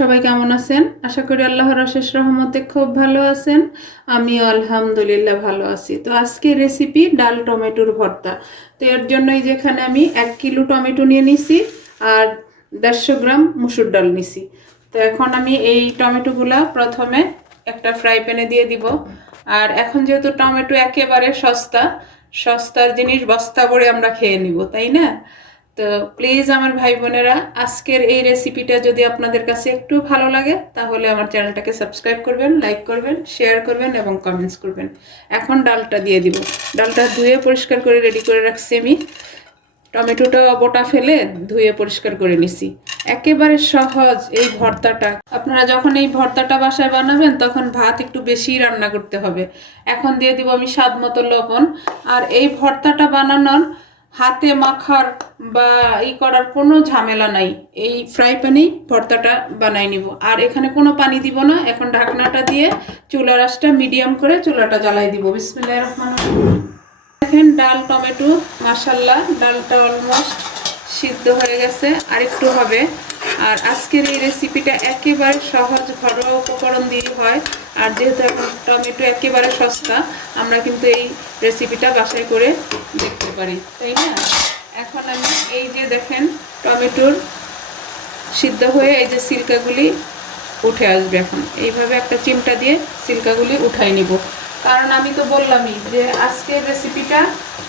সবাই কেমন আছেন? আশা করি আল্লাহর অশেষ রহমতে খুব ভালো আছেন। আমিও আলহামদুলিল্লাহ ভালো আছি। তো আজকে রেসিপি ডাল টমেটোর ভর্তা। তো এর জন্যই যেখানে আমি এক কিলো টমেটো নিয়ে নিছি আর দেড়শো গ্রাম মুসুর ডাল নিছি। তো এখন আমি এই টমেটোগুলা প্রথমে একটা ফ্রাই প্যানে দিয়ে দিব। আর এখন যেহেতু টমেটো একেবারে সস্তা, সস্তার জিনিস বস্তা ভরে আমরা খেয়ে নিব, তাই না? তো প্লিজ আমার ভাই বোনেরা, আজকের এই রেসিপিটা যদি আপনাদের কাছে একটু ভালো লাগে, তাহলে আমার চ্যানেলটাকে সাবস্ক্রাইব করবেন লাইক করবেন শেয়ার করবেন এবং কমেন্টস করবেন। এখন ডালটা দিয়ে দিব। ডালটা ধুয়ে পরিষ্কার করে রেডি করে রাখছি আমি। টমেটোটা বোটা ফেলে ধুয়ে পরিষ্কার করে নিছি। একেবারে সহজ এই ভর্তাটা। আপনারা যখন এই ভর্তাটা বাসায় বানাবেন, তখন ভাত একটু বেশি রান্না করতে হবে। এখন দিয়ে দিব আমি স্বাদ মতো লবণ। আর এই ভর্তাটা বানানোর হাতে মাখার বা ই করার কোনো ঝামেলা নাই। এই ফ্রাই প্যানেই ভর্তাটা বানাই নিব। আর এখানে কোনো পানি দিব না। এখন ঢাকনাটা দিয়ে চুলা রাসটা মিডিয়াম করে চুলাটা জ্বালাই দিব। বিসমিল্লাহির রহমান দেখেন ডাল, টমেটো মাসাল্লা ডালটা অলমোস্ট সিদ্ধ হয়ে গেছে। আর একটু হবে। আর আজকের এই রেসিপিটা একেবারে সহজ, ঘরোয়া উপকরণ দিয়ে হয়। আর যেহেতু এখন টমেটো একেবারে সস্তা, আমরা কিন্তু এই রেসিপিটা বাসায় করে দেখতে পারি, তাই না? এখন আমি এই যে দেখেন, টমেটোর সিদ্ধ হয়ে এই যে সিল্কাগুলি উঠে আসবে এখন। এইভাবে একটা চিমটা দিয়ে সিল্কাগুলি উঠাই নিব। কারণ আমি তো বললামই যে আজকের রেসিপিটা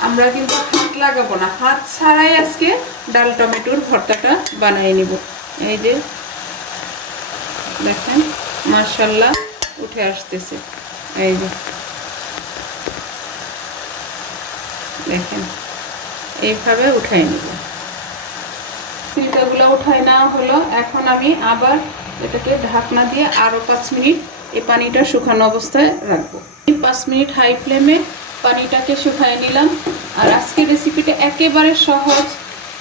আমরা কিন্তু হাত লাগাবো না। হাত ছাড়াই আজকে ডাল টমেটোর ভর্তাটা বানিয়ে নিব। এই যে দেখেন মার্শাল্লাহ উঠে আসতেছে। এই যে দেখেন, এইভাবে উঠাই নিব। সিল্কাগুলো উঠাই নেওয়া হলো। এখন আমি আবার এটাকে ঢাকনা দিয়ে আরও পাঁচ মিনিট এই পানিটা শুকানো অবস্থায় রাখব। পাঁচ মিনিট হাই ফ্লেমে পানিটাকে শুকায় নিলাম। আর আজকের রেসিপিটা একেবারে সহজ।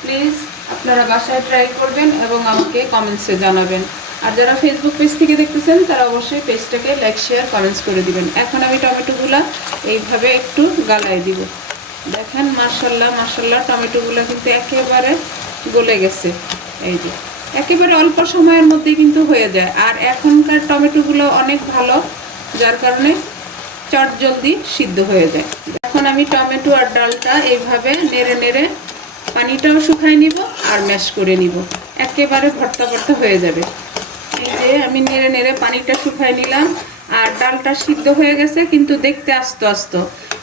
প্লিজ আপনারা বাসায় ট্রাই করবেন এবং আমাকে কমেন্টসে জানাবেন। আর যারা ফেসবুক পেজ থেকে দেখতেছেন, তারা অবশ্যই পেজটাকে লাইক শেয়ার কমেন্টস করে দিবেন। এখন আমি টমেটোগুলা এইভাবে একটু গালায় দিব। দেখেন মার্শাল্লাহ মার্শাল্লাহ টমেটোগুলো কিন্তু একেবারে গলে গেছে। এই যে, একেবারে অল্প সময়ের মধ্যে কিন্তু হয়ে যায়। আর এখনকার টমেটোগুলো অনেক ভালো, যার কারণে চট জলদি সিদ্ধ হয়ে যায়। এখন আমি টমেটো আর ডালটা এইভাবে নেড়ে নেড়ে পানিটাও শুকাই নিব আর ম্যাশ করে নিব। একেবারে ভর্তা ভর্তা হয়ে যাবে। এই যে আমি নেড়ে নেড়ে পানিটা শুকাই নিলাম আর ডালটা সিদ্ধ হয়ে গেছে, কিন্তু দেখতে আস্ত আস্ত।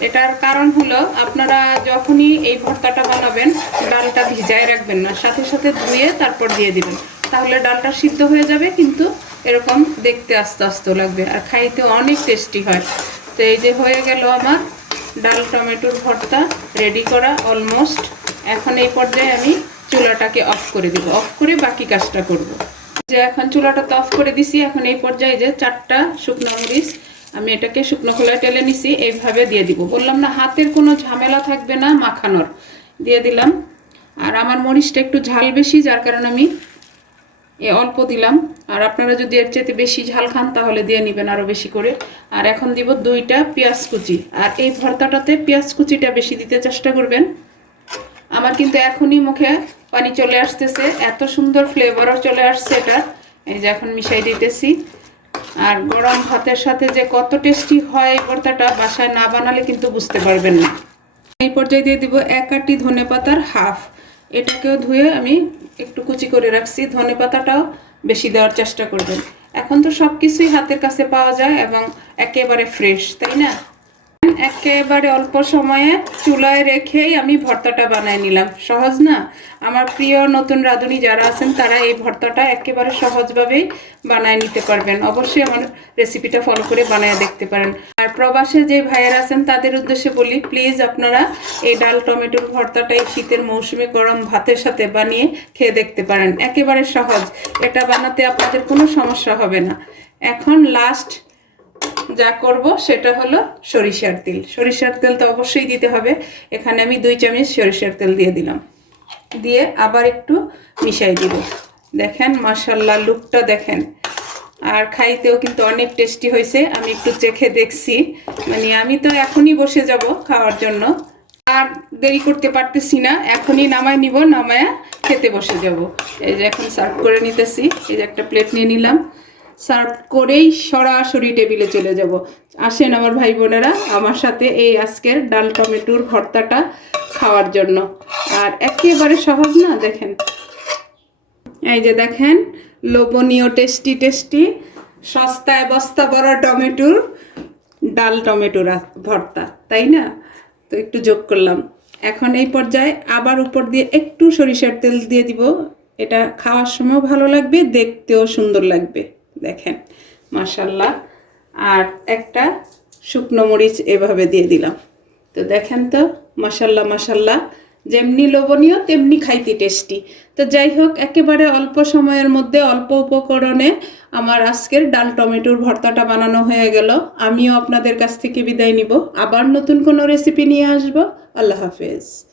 এটার কারণ হলো আপনারা যখনই এই ভর্তাটা বানাবেন, ডালটা ভিজায় রাখবেন না, সাথে সাথে ধুয়ে তারপর দিয়ে দিবেন। তাহলে ডালটা সিদ্ধ হয়ে যাবে, কিন্তু এরকম দেখতে আস্তে আস্তে লাগবে আর খাইতে অনেক টেস্টি হয়। তো এই যে হয়ে গেল আমার ডাল টমেটোর ভর্তা রেডি করা অলমোস্ট এখন এই পর্যায়ে আমি চুলাটাকে অফ করে দিব। অফ করে বাকি কাজটা করব। যে এখন চুলাটা তো অফ করে দিছি, এখন এই পর্যায়ে যে চারটা শুকনো মরিচ আমি এটাকে শুকনো খোলায় টেলে নিছি, এইভাবে দিয়ে দিব। বললাম না, হাতের কোনো ঝামেলা থাকবে না মাখানোর। দিয়ে দিলাম। আর আমার মরিচটা একটু ঝাল বেশি, যার কারণে আমি এ অল্প দিলাম। আর আপনারা যদি এর চাইতে বেশি ঝাল খান, তাহলে দিয়ে নেবেন আরও বেশি করে। আর এখন দিব দুইটা পেঁয়াজ কুচি। আর এই ভর্তাটাতে পেঁয়াজ কুচিটা বেশি দিতে চেষ্টা করবেন। আমার কিন্তু এখনই মুখে পানি চলে আসতেছে, এত সুন্দর ফ্লেভারও চলে আসছে এটা। এই যে এখন মিশাই দিতেছি। আর গরম ভাতের সাথে যে কত টেস্টি হয় এই ভর্তাটা বাসায় না বানালে কিন্তু বুঝতে পারবেন না। এই পর্যায়ে দিয়ে দিব এক আটি ধনে পাতার হাফ। এটাকেও ধুয়ে আমি একটু কুচি করে রাখছি। ধনে পাতাটাও বেশি দেওয়ার চেষ্টা করবেন। এখন তো সব কিছুই হাতের কাছে পাওয়া যায় এবং একেবারে ফ্রেশ তাই না? একেবারে অল্প সময়ে চুলায় রেখেই আমি ভর্তাটা বানায় নিলাম। সহজ না? আমার প্রিয় নতুন রাঁধুনি যারা আছেন, তারা এই ভর্তাটা একেবারে সহজভাবেই বানায় নিতে পারবেন। অবশ্যই আমার রেসিপিটা ফলো করে বানায় দেখতে পারেন। আর প্রবাসে যে ভাইয়েরা আছেন, তাদের উদ্দেশ্যে বলি প্লিজ আপনারা এই ডাল টমেটোর ভর্তাটা এই শীতের মৌসুমে গরম ভাতের সাথে বানিয়ে খেয়ে দেখতে পারেন। একেবারে সহজ। এটা বানাতে আপনাদের কোনো সমস্যা হবে না। এখন লাস্ট যা করব সেটা হলো সরিষার তেল। সরিষার তেল তো অবশ্যই দিতে হবে। এখানে আমি দুই চামচ সরিষার তেল দিয়ে দিলাম। দিয়ে আবার একটু মিশাই দিব। দেখেন মার্শাল্লাহ লুকটা দেখেন। আর খাইতেও কিন্তু অনেক টেস্টি হয়েছে। আমি একটু চেখে দেখছি। মানে আমি তো এখনই বসে যাব খাওয়ার জন্য। আর দেরি করতে পারতেছি না। এখনই নামায় নিব, নামায় খেতে বসে যাব। এই যে এখন সার্ভ করে নিতেছি। এই যে একটা প্লেট নিয়ে নিলাম। সার্ভ করেই সরাসরি টেবিলে চলে যাব। আসেন আমার ভাই বোনেরা আমার সাথে এই আজকের ডাল টমেটোর ভর্তাটা খাওয়ার জন্য। আর একেবারে সহজ না, দেখেন। এই যে দেখেন, লোভনীয়, টেস্টি টেস্টি, সস্তায় বস্তা বড় টমেটোর ডাল টমেটোর ভর্তা, তাই না? তো একটু যোগ করলাম। এখন এই পর্যায়ে আবার উপর দিয়ে একটু সরিষার তেল দিয়ে দিব। এটা খাওয়ার সময় ভালো লাগবে, দেখতেও সুন্দর লাগবে। দেখেন মাশাল্লাহ আর একটা শুকনো মরিচ এভাবে দিয়ে দিলাম। তো দেখেন তো মাসাল্লাহ মাসাল্লাহ যেমনি লোভনীয়, তেমনি খাইতে টেস্টি। তো যাই হোক, একেবারে অল্প সময়ের মধ্যে, অল্প উপকরণে আমার আজকের ডাল টমেটোর ভর্তাটা বানানো হয়ে গেল। আমিও আপনাদের কাছ থেকে বিদায় নিব। আবার নতুন কোনো রেসিপি নিয়ে আসব। আল্লাহ হাফেজ।